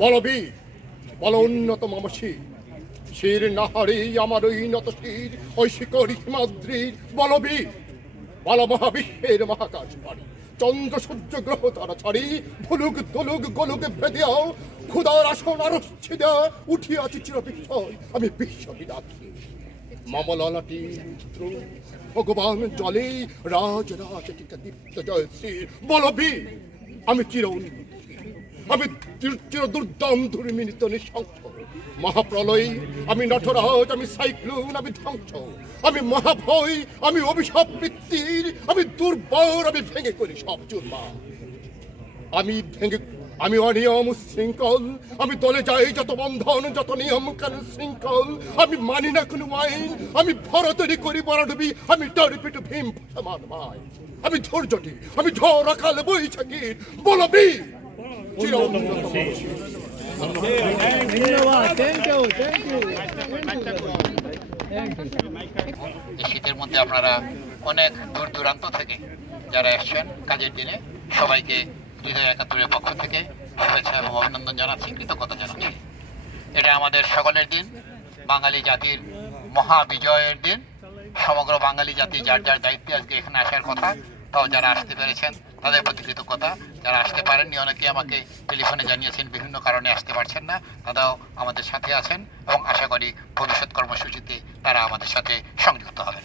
বলবীর বল উন্নত মমশী শির নাহারি আমার ওই নত শির ওই শিকড়ি হিমাদ্রির বলবীর বল মহাবিশ্বের মহাকাশ পারি চন্দ্র সূর্য গ্রহ তারা ছাড়ি ভুলুক তুলুক গোলুক ভেদিয়াও ক্ষুদার আসন আরশ্ছি দেয়া উঠিয়াছি চির বিস্ময় আমি বিশ্ববিদাত্রী মামলালাটি ভগবান জলে রাজ রাজ দীপ্ত জয়শ্রী বলবীর আমি চির উন্নতি আমি চির দুর্দান্ত মিলিত নিঃশংস মহাপ্রলয় আমি নটরাজ আমি সাইক্লোন আমি ধ্বংস আমি মহাভয় আমি অভিশাপ বৃত্তির আমি দুর্বল আমি ভেঙে করি সব চুরমা আমি অনিয়ম শৃঙ্খল আমি দলে যাই যত বন্ধন যত নিয়ম কানুন শৃঙ্খল আমি মানি না কোনো আইন আমি ভরতরি করি বরাডুবি আমি টরিপিটু ভীম সমান মায় আমি ধৈর্যটি আমি ঝড় আকাল বৈশাখীর বলবি চির উন্নত শীতের মধ্যে আপনারা অনেক দূর দূরান্ত থেকে যারা এসছেন কাজের দিনে সবাইকে হৃদয় একাত্তরের পক্ষ থেকে শুভেচ্ছা এবং অভিনন্দন জানাচ্ছি, কৃতজ্ঞতা জানাচ্ছি। এটা আমাদের সকলের দিন, বাঙালি জাতির মহাবিজয়ের দিন। সমগ্র বাঙালি জাতি যার যার দায়িত্বে আজকে এখানে আসার কথা, তাও যারা আসতে পেরেছেন তাদের প্রতি কৃতজ্ঞতা। যারা আসতে পারেননি অনেকে আমাকে টেলিফোনে জানিয়েছেন বিভিন্ন কারণে আসতে পারছেন না, তারাও আমাদের সাথে আছেন এবং আশা করি ভবিষ্যৎ কর্মসূচিতে তারা আমাদের সাথে সংযুক্ত হবেন।